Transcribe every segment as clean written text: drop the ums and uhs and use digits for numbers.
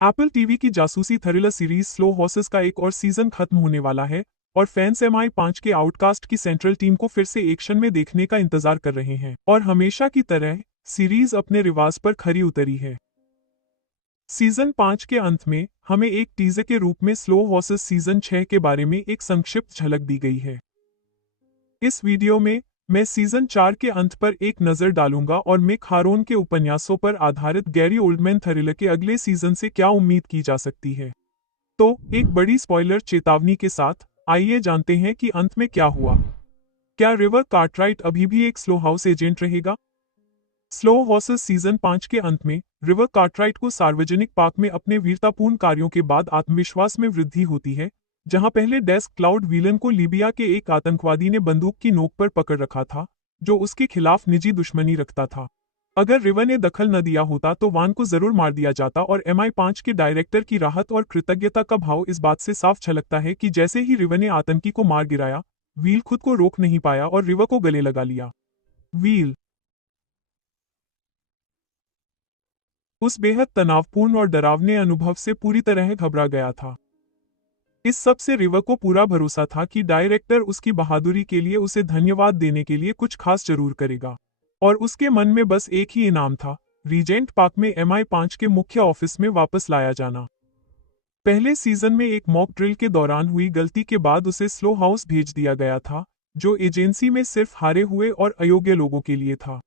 Apple TV की जासूसी thriller series slow horses का एक और सीजन खत्म होने वाला है और फैंस MI5 के आउटकास्ट की सेंट्रल टीम को फिर से एक्शन में देखने का इंतजार कर रहे हैं और हमेशा की तरह सीरीज अपने रिवाज पर खरी उतरी है। सीजन 5 के अंत में हमें एक टीजर के रूप में स्लो हॉर्सेस सीजन 6 के बारे में एक संक्षिप्त झलक दी गई है। इस वीडियो में मैं सीजन 4 के अंत पर एक नजर डालूंगा और मिक हारोन के उपन्यासों पर आधारित गैरी ओल्डमैन थ्रिलर के अगले सीजन से क्या उम्मीद की जा सकती है। तो एक बड़ी स्पॉइलर चेतावनी के साथ आइए जानते हैं कि अंत में क्या हुआ। क्या रिवर कार्टराइट अभी भी एक स्लो हाउस एजेंट रहेगा? स्लो हॉर्सेस सीजन 5 के अंत में रिवर कार्टराइट को सार्वजनिक पार्क में अपने वीरतापूर्ण कार्यों के बाद आत्मविश्वास में वृद्धि होती है, जहां पहले डेस्क क्लाउड विलन को लीबिया के एक आतंकवादी ने बंदूक की नोक पर पकड़ रखा था, जो उसके खिलाफ निजी दुश्मनी रखता था। अगर रिवर ने दखल न दिया होता तो वान को जरूर मार दिया जाता और MI5 के डायरेक्टर की राहत और कृतज्ञता का भाव इस बात से साफ झलकता है कि जैसे ही रिवर ने आतंकी को मार गिराया, व्हील खुद को रोक नहीं पाया और रिवर को गले लगा लिया। व्हील उस बेहद तनावपूर्ण और डरावने अनुभव से पूरी तरह घबरा गया था। इस सब से रिवर को पूरा भरोसा था कि डायरेक्टर उसकी बहादुरी के लिए उसे धन्यवाद देने के लिए कुछ खास जरूर करेगा, और उसके मन में बस एक ही इनाम था, रीजेंट पार्क में MI5 के मुख्य ऑफिस में वापस लाया जाना। पहले सीजन में एक मॉक ड्रिल के दौरान हुई गलती के बाद उसे स्लो हाउस भेज दिया गया था, जो एजेंसी में सिर्फ हारे हुए और अयोग्य लोगों के लिए था।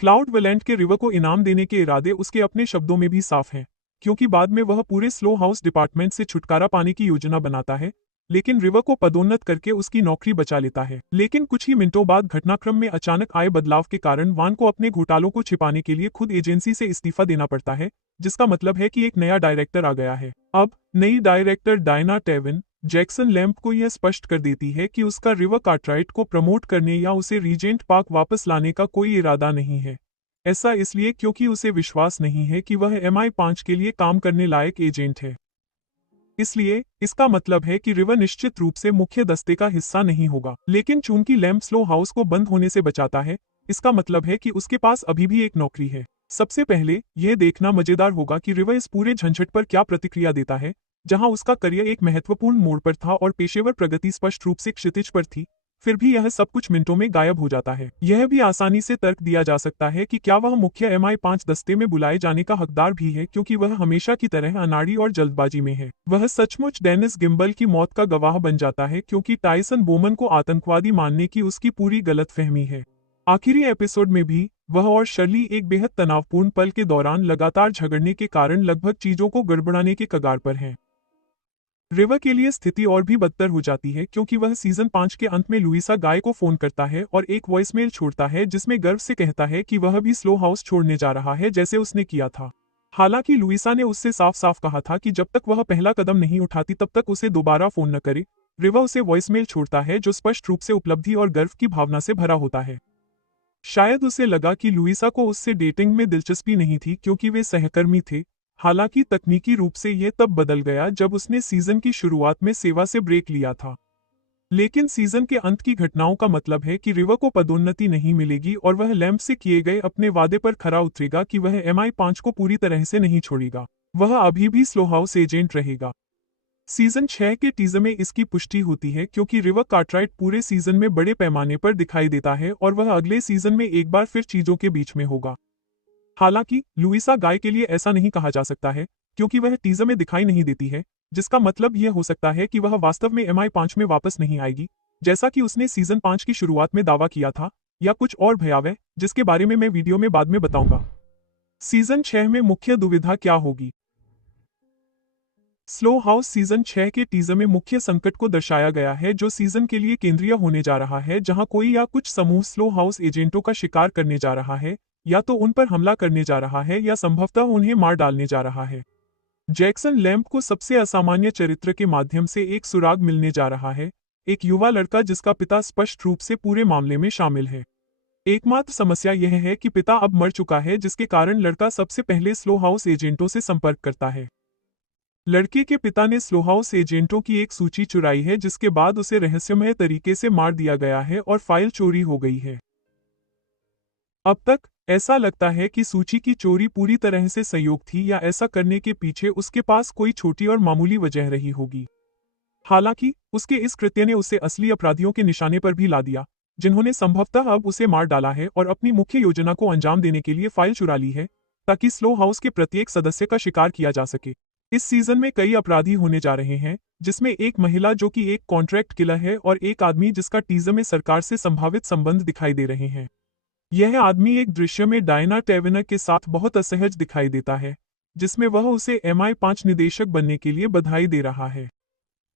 क्लाउड वेलेंट के रिवर को इनाम देने के इरादे उसके अपने शब्दों में भी साफ हैं, क्योंकि बाद में वह पूरे स्लो हाउस डिपार्टमेंट से छुटकारा पाने की योजना बनाता है, लेकिन रिवर को पदोन्नत करके उसकी नौकरी बचा लेता है। लेकिन कुछ ही मिनटों बाद घटनाक्रम में अचानक आए बदलाव के कारण वान को अपने घोटालों को छिपाने के लिए खुद एजेंसी से इस्तीफा देना पड़ता है, जिसका मतलब है कि एक नया डायरेक्टर आ गया है। अब नई director Diana Tevin Jackson lamp को यह स्पष्ट कर देती है कि उसका रिवर कार्टराइट को प्रमोट करने या उसे रीजेंट पार्क वापस लाने का कोई इरादा नहीं है। ऐसा इसलिए क्योंकि उसे विश्वास नहीं है कि वह MI5 के लिए काम करने लायक एजेंट है। इसलिए इसका मतलब है कि रिवर निश्चित रूप से मुख्य दस्ते का हिस्सा नहीं होगा। लेकिन चूंकि लैम्प स्लो हाउस को बंद होने से बचाता है, इसका मतलब है कि उसके पास अभी भी एक नौकरी है। सबसे पहले यह देखना मजेदार होगा कि रिवर इस पूरे झंझट पर क्या प्रतिक्रिया देता है, जहां उसका करियर एक महत्वपूर्ण मोड़ पर था और पेशेवर प्रगति स्पष्ट रूप से क्षितिज पर थी। फिर भी यह सब कुछ मिनटों में गायब हो जाता है। यह भी आसानी से तर्क दिया जा सकता है कि क्या वह मुख्य MI5 दस्ते में बुलाए जाने का हकदार भी है, क्योंकि वह हमेशा की तरह अनाड़ी और जल्दबाजी में है। वह सचमुच डेनिस गिम्बल की मौत का गवाह बन जाता है, क्योंकि टाइसन बोमन को आतंकवादी मानने की उसकी पूरी गलतफहमी है। आखिरी एपिसोड में भी वह और शर्ली एक बेहद तनावपूर्ण पल के दौरान लगातार झगड़ने के कारण लगभग चीजों को गड़बड़ाने के कगार पर हैं। रिवर के लिए स्थिति और भी बदतर हो जाती है, क्योंकि वह सीजन 5 के अंत में लुइसा गाय को फोन करता है और एक वॉइसमेल छोड़ता है जिसमें गर्व से कहता है कि वह भी स्लो हाउस छोड़ने जा रहा है जैसे उसने किया था। हालांकि लुइसा ने उससे साफ साफ कहा था कि जब तक वह पहला कदम नहीं उठाती तब तक उसे दोबारा फोन न करे। रिवर उसे वॉइसमेल छोड़ता है जो स्पष्ट रूप से उपलब्धि और गर्व की भावना से भरा होता है। शायद उसे लगा कि लुइसा को उससे डेटिंग में दिलचस्पी नहीं थी, क्योंकि वे सहकर्मी थे। हालांकि तकनीकी रूप से यह तब बदल गया जब उसने सीजन की शुरुआत में सेवा से ब्रेक लिया था। लेकिन सीजन के अंत की घटनाओं का मतलब है कि रिवर को पदोन्नति नहीं मिलेगी और वह लैम्प से किए गए अपने वादे पर खरा उतरेगा कि वह MI5 को पूरी तरह से नहीं छोड़ेगा। वह अभी भी स्लो हाउस एजेंट रहेगा। सीजन 6 के टीजर में इसकी पुष्टि होती है, क्योंकि रिवर कार्टराइट पूरे सीजन में बड़े पैमाने पर दिखाई देता है और वह अगले सीजन में एक बार फिर चीजों के बीच में होगा। हालांकि लुइसा गाय के लिए ऐसा नहीं कहा जा सकता है, क्योंकि वह टीजर में दिखाई नहीं देती है, जिसका मतलब यह हो सकता है कि वह वास्तव में MI5 में वापस नहीं आएगी, जैसा कि उसने सीजन 5 की शुरुआत में दावा किया था, या कुछ और भयावह, जिसके बारे में मैं वीडियो में बाद में बताऊंगा। सीजन 6 में मुख्य दुविधा क्या होगी? स्लो हाउस सीजन 6 के टीजर में मुख्य संकट को दर्शाया गया है, जो सीजन के लिए केंद्रीय होने जा रहा है, जहां कोई या कुछ समूह स्लो हाउस एजेंटों का शिकार करने जा रहा है, या तो उन पर हमला करने जा रहा है या संभवतः उन्हें मार डालने जा रहा है। जैक्सन लैम्प को सबसे असामान्य चरित्र के माध्यम से एक सुराग मिलने जा रहा है, एक युवा लड़का जिसका पिता स्पष्ट रूप से पूरे मामले में शामिल है। एकमात्र समस्या यह है कि पिता अब मर चुका है, जिसके कारण लड़का सबसे पहले स्लो हाउस एजेंटों से संपर्क करता है। लड़के के पिता ने स्लो हाउस एजेंटों की एक सूची चुराई है, जिसके बाद उसे रहस्यमय तरीके से मार दिया गया है और फाइल चोरी हो गई है। अब तक ऐसा लगता है कि सूची की चोरी पूरी तरह से संयोग थी या ऐसा करने के पीछे उसके पास कोई छोटी और मामूली वजह रही होगी। हालांकि उसके इस कृत्य ने उसे असली अपराधियों के निशाने पर भी ला दिया, जिन्होंने संभवतः अब उसे मार डाला है और अपनी मुख्य योजना को अंजाम देने के लिए फाइल चुरा ली है, ताकि स्लो हाउस के प्रत्येक सदस्य का शिकार किया जा सके। इस सीजन में कई अपराधी होने जा रहे हैं, जिसमें एक महिला जो कि एक कॉन्ट्रैक्ट किलर है और एक आदमी जिसका टीजर में सरकार से संभावित संबंध दिखाई दे रहे हैं। यह आदमी एक दृश्य में डायना टेवेनर के साथ बहुत असहज दिखाई देता है, जिसमें वह उसे MI5 निदेशक बनने के लिए बधाई दे रहा है,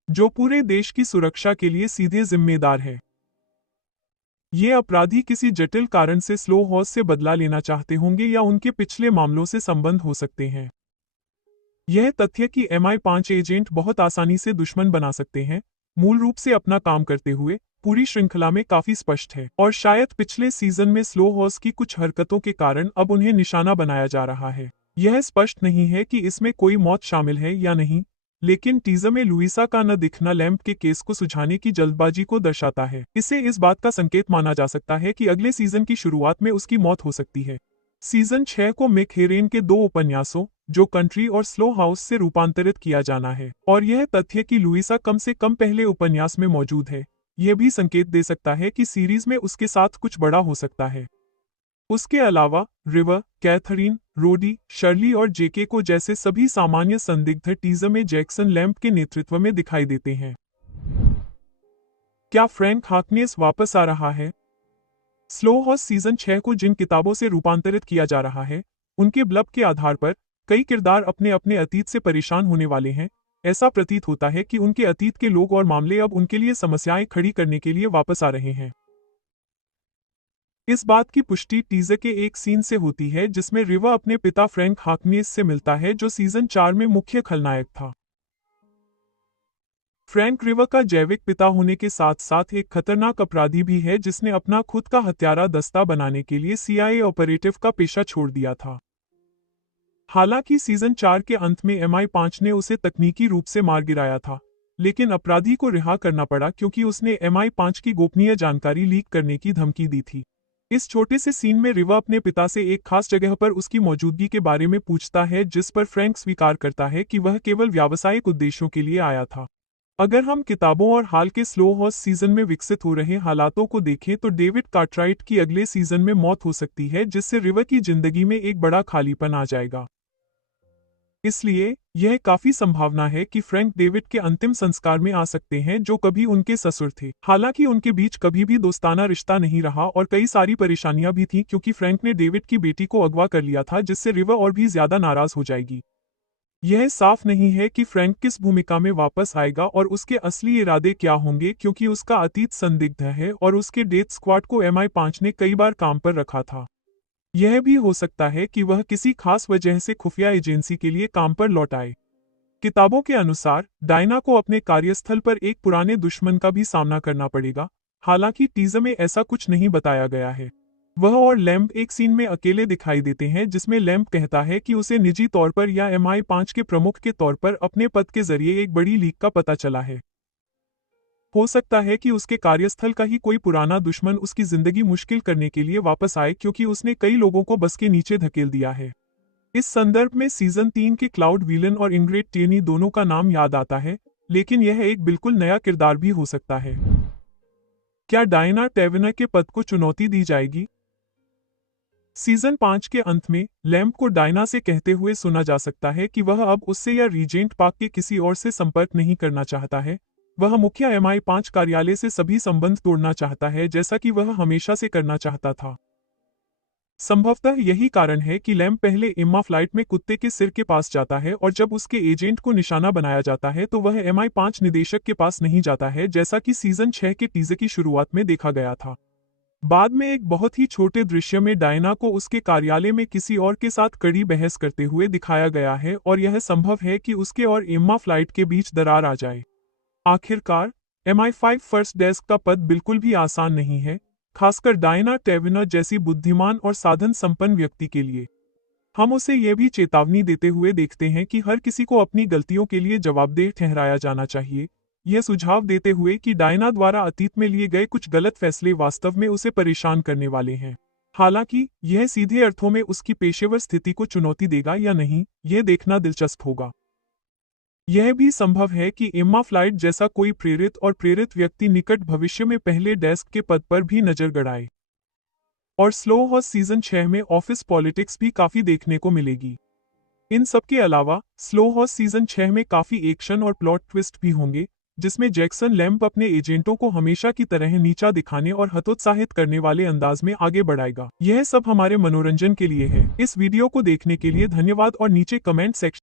जो पूरे देश की सुरक्षा के लिए सीधे जिम्मेदार है। ये अपराधी किसी जटिल कारण से स्लो हॉर्स से बदला लेना चाहते होंगे या उनके पिछले मामलों से संबंध हो सकते हैं। यह तथ्य कि MI5 एजेंट बहुत आसानी से दुश्मन बना सकते हैं, मूल रूप से अपना काम करते हुए पूरी श्रृंखला में काफी स्पष्ट है, और शायद पिछले सीजन में स्लो हॉर्स की कुछ हरकतों के कारण अब उन्हें निशाना बनाया जा रहा है। यह स्पष्ट नहीं है कि इसमें कोई मौत शामिल है या नहीं, लेकिन टीजर में लुइसा का न दिखना लैम्प के केस को सुझाने की जल्दबाजी को दर्शाता है। इसे इस बात का संकेत माना जा सकता है कि अगले सीजन की शुरुआत में उसकी मौत हो सकती है। सीजन 6 को मिक हेरेन के 2 उपन्यासों जो कंट्री और स्लो हाउस से रूपांतरित किया जाना है, और यह तथ्य कि लुइसा कम से कम पहले उपन्यास में मौजूद है, यह भी संकेत दे सकता है कि सीरीज में उसके साथ कुछ बड़ा हो सकता है। उसके अलावा रिवर, कैथरीन, रोडी, शर्ली और जेके को जैसे सभी सामान्य संदिग्ध टीजर में जैक्सन लैम्प के नेतृत्व में दिखाई देते हैं। क्या फ्रैंक हार्कनेस वापस आ रहा है? स्लो हॉर्स सीजन 6 को जिन किताबों से रूपांतरित किया जा रहा है, उनके ब्लब के आधार पर कई किरदार अपने अपने अतीत से परेशान होने वाले हैं। ऐसा प्रतीत होता है कि उनके अतीत के लोग और मामले अब उनके लिए समस्याएं खड़ी करने के लिए वापस आ रहे हैं। इस बात की पुष्टि टीजर के एक सीन से होती है जिसमें रिवा अपने पिता फ्रैंक हार्कनेस से मिलता है, जो सीजन 4 में मुख्य खलनायक था। फ्रैंक रिवा का जैविक पिता होने के साथ साथ एक खतरनाक अपराधी भी है जिसने अपना खुद का हत्यारा दस्ता बनाने के लिए CIA ऑपरेटिव का पेशा छोड़ दिया था। हालांकि सीजन 4 के अंत में MI5 ने उसे तकनीकी रूप से मार गिराया था, लेकिन अपराधी को रिहा करना पड़ा क्योंकि उसने MI5 की गोपनीय जानकारी लीक करने की धमकी दी थी। इस छोटे से सीन में रिवा अपने पिता से एक खास जगह पर उसकी मौजूदगी के बारे में पूछता है, जिस पर फ्रैंक स्वीकार करता है कि वह केवल व्यावसायिक उद्देश्यों के लिए आया था। अगर हम किताबों और हाल के स्लो हॉर्स सीजन में विकसित हो रहे हालातों को देखें तो डेविड कार्टराइट की अगले सीजन में मौत हो सकती है, जिससे रिवा की जिंदगी में एक बड़ा खालीपन आ जाएगा। इसलिए यह काफी संभावना है कि फ्रैंक डेविड के अंतिम संस्कार में आ सकते हैं, जो कभी उनके ससुर थे। हालांकि उनके बीच कभी भी दोस्ताना रिश्ता नहीं रहा और कई सारी परेशानियां भी थीं क्योंकि फ्रैंक ने डेविड की बेटी को अगवा कर लिया था, जिससे रिवा और भी ज्यादा नाराज हो जाएगी। यह साफ नहीं है कि फ्रैंक किस भूमिका में वापस आएगा और उसके असली इरादे क्या होंगे, क्योंकि उसका अतीत संदिग्ध है और उसके डेथ स्क्वाड को MI5 ने कई बार काम पर रखा था। यह भी हो सकता है कि वह किसी खास वजह से खुफिया एजेंसी के लिए काम पर लौट आए। किताबों के अनुसार डायना को अपने कार्यस्थल पर एक पुराने दुश्मन का भी सामना करना पड़ेगा। हालांकि टीजर में ऐसा कुछ नहीं बताया गया है। वह और लैम्प एक सीन में अकेले दिखाई देते हैं जिसमें लैम्प कहता है कि उसे निजी तौर पर या MI5 के प्रमुख के तौर पर अपने पद के जरिए एक बड़ी लीक का पता चला है। हो सकता है कि उसके कार्यस्थल का ही कोई पुराना दुश्मन उसकी जिंदगी मुश्किल करने के लिए वापस आए, क्योंकि उसने कई लोगों को बस के नीचे धकेल दिया है। इस संदर्भ में सीजन 3 के क्लाउड विलन और इंग्रेड टेनी दोनों का नाम याद आता है, लेकिन यह एक बिल्कुल नया किरदार भी हो सकता है। क्या डायना टेवेनर के पद को चुनौती दी जाएगी? सीजन 5 के अंत में लैम्प को डायना से कहते हुए सुना जा सकता है कि वह अब उससे या रीजेंट पार्क के किसी और से संपर्क नहीं करना चाहता है। वह मुख्य MI5 कार्यालय से सभी संबंध तोड़ना चाहता है, जैसा कि वह हमेशा से करना चाहता था। संभवतः यही कारण है कि लैम्प पहले इम्मा फ्लाइट में कुत्ते के सिर के पास जाता है और जब उसके एजेंट को निशाना बनाया जाता है तो वह MI5 निदेशक के पास नहीं जाता है, जैसा कि सीजन 6 के टीजर की शुरुआत में देखा गया था। बाद में एक बहुत ही छोटे दृश्य में डायना को उसके कार्यालय में किसी और के साथ कड़ी बहस करते हुए दिखाया गया है और यह संभव है कि उसके और इम्मा फ्लाइट के बीच दरार आ जाए। आखिरकार MI5 फर्स्ट डेस्क का पद बिल्कुल भी आसान नहीं है, खासकर डायना टेवेनर जैसी बुद्धिमान और साधन संपन्न व्यक्ति के लिए। हम उसे यह भी चेतावनी देते हुए देखते हैं कि हर किसी को अपनी गलतियों के लिए जवाबदेह ठहराया जाना चाहिए, यह सुझाव देते हुए कि डायना द्वारा अतीत में लिए गए कुछ गलत फैसले वास्तव में उसे परेशान करने वाले हैं। हालांकि यह सीधे अर्थों में उसकी पेशेवर स्थिति को चुनौती देगा या नहीं, यह देखना दिलचस्प होगा। यह भी संभव है कि एम्मा फ्लाइट जैसा कोई प्रेरित व्यक्ति निकट भविष्य में पहले डेस्क के पद पर भी नजर गड़ाए। और स्लो हॉर्स सीजन 6 में ऑफिस पॉलिटिक्स भी काफी देखने को मिलेगी। इन सब के अलावा स्लो हॉर्स सीजन 6 में काफी एक्शन और प्लॉट ट्विस्ट भी होंगे, जिसमें जैक्सन लैम्प अपने एजेंटों को हमेशा की तरह नीचा दिखाने और हतोत्साहित करने वाले अंदाज में आगे बढ़ाएगा। यह सब हमारे मनोरंजन के लिए है। इस वीडियो को देखने के लिए धन्यवाद और नीचे कमेंट सेक्शन